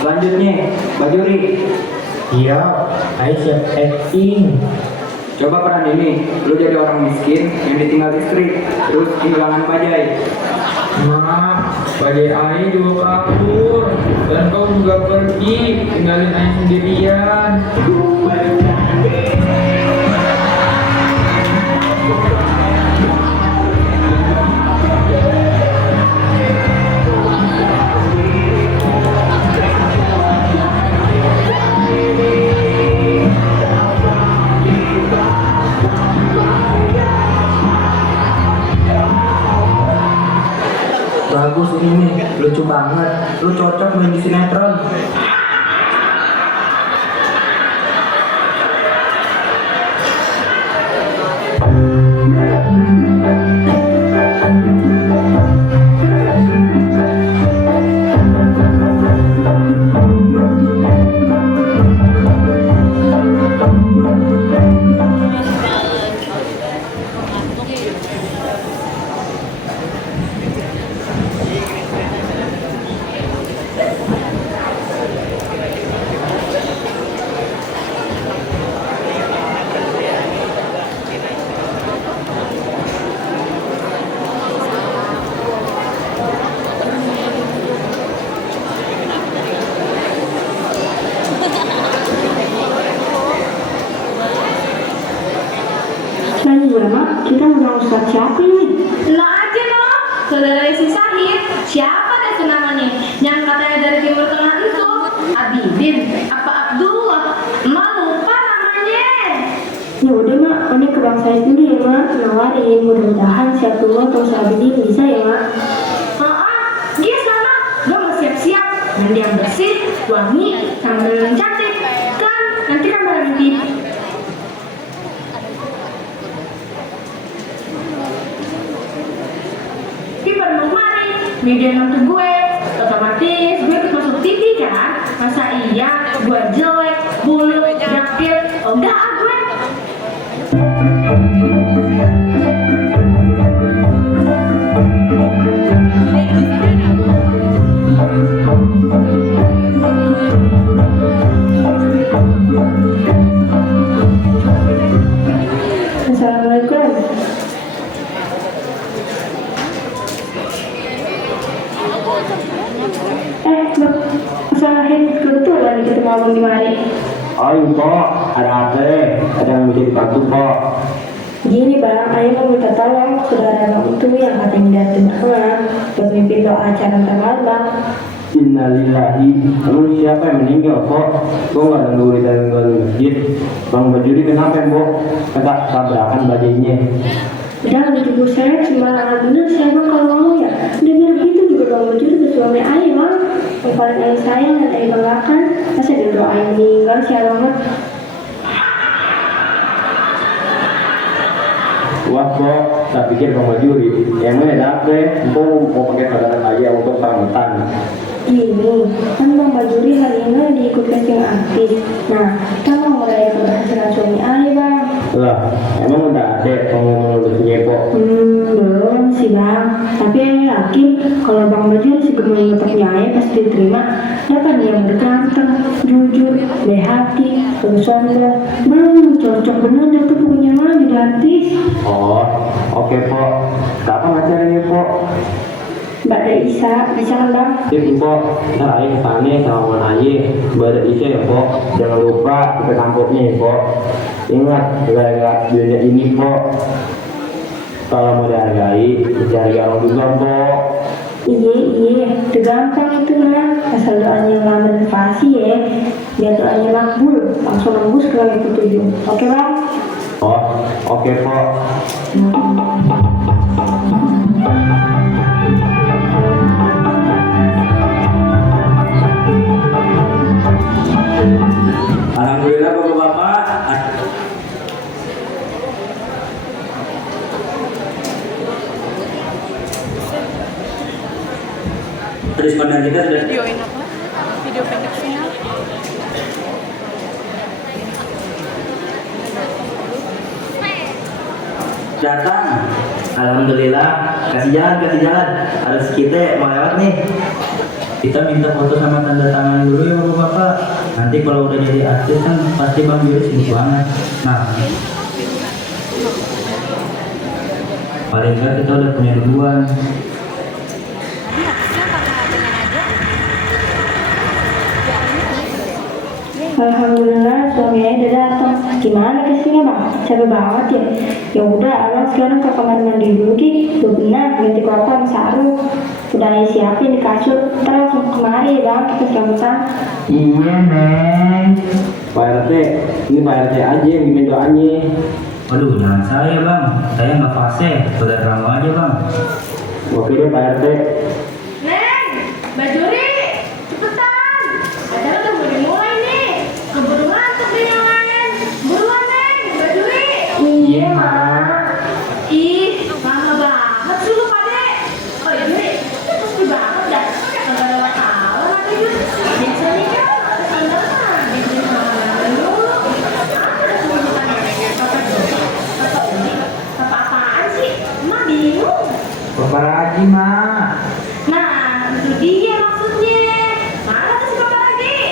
Selanjutnya, Mbak Juri. Iya, saya siap acting. Coba peran ini, lu jadi orang miskin yang ditinggal istri, terus kehilangan bajai. Maaf, Bajai Ai juga kabur. Dan kau juga pergi, tinggalin Ai sendirian. Bagus ini nih, lucu banget. Lu cocok main di sinetron. Mak, kita undang Ustadz siapa ini? Tenang aja loh, saudara si Sahid. Siapa deh itu namanya? Yang katanya dari Timur Tengah itu Abidin, apa Abdullah? Emak lupa namanya. Ya udah Mak, Ane ke Bang Said dulu ya Mak. Nawarin, mudah-mudahan si Abdullah atau si Abidin bisa ya Mak. Dia sana, lo mau siap-siap. Mandi yang bersih, wangi, sambil yang cantik. Kan, nanti kan barang di media nonton gue, otomatis gue ikut masuk TV kan? Masa iya gue jelek, bulu, jaktil, oh enggak gue. Assalamualaikum. Usahain kebetulan kita ngomong di mari. Ayo Pok, ada apa? Ada yang bisa dibantu Pok? Gini Bang, Ayo mau minta tolong saudara Bang itu yang katanya datang belakangan buat mimpin doa acara tanggal Bang. Innalillahi. Lalu siapa yang meninggal Pok? Kok nggak ada berita yang di masjid? Bang Bajuri kenapa Pok? Kata tabrakan bajainya. Udah dituduh saya sembarangan bener saya Bang kalau ngomong ya. Dengar gitu juga Bang Bajuri ke suami Ayo Bang. Yang paling Ayo sayang dan Ayo banggakan. Masa dia doa Ayo meninggal sih Abang? Wah Pok, tak pikir Bang Bajuri. Emangnya ada apa? Empok mau pakai saudaraan aja untuk panutan. Ini kan Bang Bajuri hari ini diikut casting artis. Nah, kita mau merayakan keberhasilan suami Ayo Bang. Lah, emang udah ada pengumuman lulusnya Pok? Belum sih Bang, tapi Ayah yakin kalau Bang Bajuri si gemoy ngeteknya Ayah pasti diterima. Dia kan yang berganteng, jujur, baik hati, bersombong. Cocok bener dia tuh punya mah jadi artis. Oh, oke Pok. Kapan acaranya Pok? Mbak Da Isa, bisa kan bang? Sip po, ntar ayah kesana sama mana ayah Badak Isya ya po. Jangan lupa kita kampungnya ya po. Ingat, gara-gara dunia ini po, kalau mau dihargai, dihargai orang juga po. Iya, itu gampang itu mah. Asal doanya nggak motivasi ya, biar doanya makbul, langsung nembus ke langit ketujuh. Oke bang? Oh, oke po. Alhamdulillah bapak-bapak. Terus pandang kita sudah Videoin apa? Video pendek final. datang. Alhamdulillah. Kasih jalan. Harus kita mau lewat nih. Kita minta foto sama tanda tangan dulu ya bapak-bapak. Nanti kalau udah jadi artis kan pasti Bang Yuri sibuk banget. Nah, paling enggak kita udah punya duluan. Alhamdulillah suaminya udah datang. Gimana kesini bang? Capek banget ya. Ya udah, abang sekarang ke kamar mandi dulu ki. Udah benar ganti koper sama sarung. Udah ayah siapin di kasur. Ntar langsung kemari ya bang, kita selamutan. Iya neng. Pak RT, ini Pak RT aja yang mimin doanya. Waduh, jangan saya bang. Saya nggak fase. Udah terlalu aja bang. Oke deh Pak RT. Neng, Mbak Juri, cepetan. Acara udah mau dimulai nih. Keburu ngantuk deh yang lain. Buruan Neng, Mbak Juri. Iya mak. Ih, lama banget sih lu pade. Oh iya Juri, itu pasti banget dah. Kagak ada wartawan apa Juri. Biasanya kan ada sandaran. Bikin sandaran dulu. Ada sebutan apa tuh? Apa ini? Apa-apaan sih? Emak bingung. Bapak lagi mak. Nah, itu dia maksudnya. Mana tuh si Bapak lagi?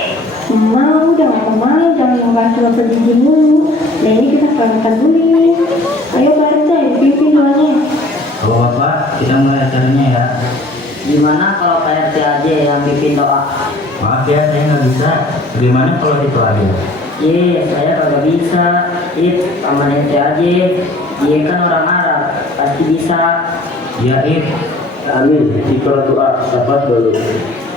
Mau udah nggak mau, jangan ngebahas bapak jijik dulu. Nah ini kita selamatkan dulu nih. Ayo Pak RT, pimpin doanya. Kalau bapak, kita mulai acaranya ya. Gimana kalau Pak RT aja yang pimpin doa? Maaf ya, saya nggak bisa. Bagaimana kalau itu aja? Iya, saya kagak bisa. Paman RT aja. Dia kan orang Arab, pasti bisa. Ya amin. Ikrar doa, sahabat dulu.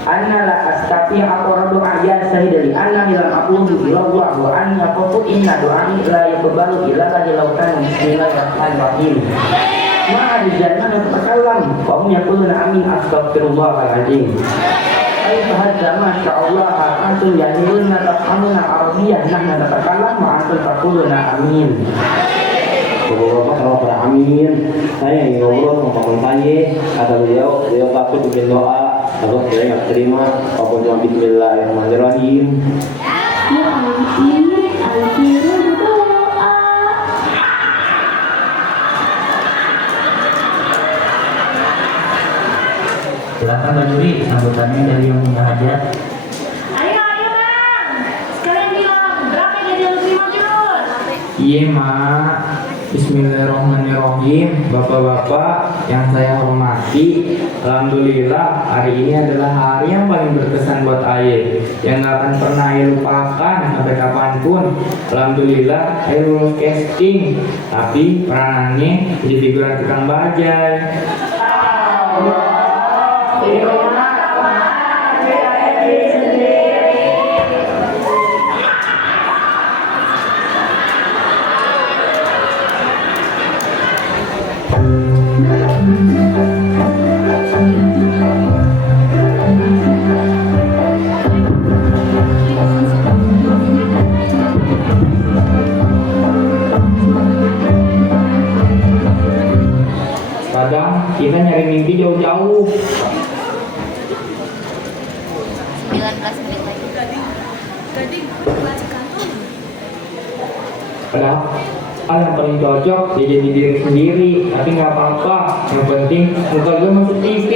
Anna la astati aqradu ayat sahidali anna ila aqulu ila Allah wa anna qatu inna du'ani la yaqbalu illa lautan bismillahirrahmanirrahim. Ma al-jannah tatakallam wa hum yaquluna amin astaghfirullahaladzim. Ayuh hadza ma sya'allah antum yaniluna tafhamuna arabiyah nahna tatakallam wa antum taquluna amin. Bapak kalau pada amin, saya ingin ngobrol sama teman saya. Kata beliau takut bikin doa, takut saya nggak terima. Apapun cuma Bismillahirrahmanirrahim. Ya ampun, akhirnya berdoa. Silakan Pak Juri, sambutannya dari yang punya hajat. Ayo bang. Sekalian bilang berapa gaji yang lu terima Jun? Iya mak. Bismillahirrahmanirrahim. Bapak-bapak yang saya hormati, alhamdulillah hari ini adalah hari yang paling berkesan buat Aye, yang gak akan pernah Aye lupakan sampai kapanpun. Alhamdulillah Aye lulus casting, tapi peranannya jadi figuran tukang bajai. Kadang kita nyari mimpi jauh-jauh. 19 menit lagi. Gading, Padahal yang paling cocok dia jadi diri sendiri, tapi nggak apa-apa. Yang penting muka gue masuk TV.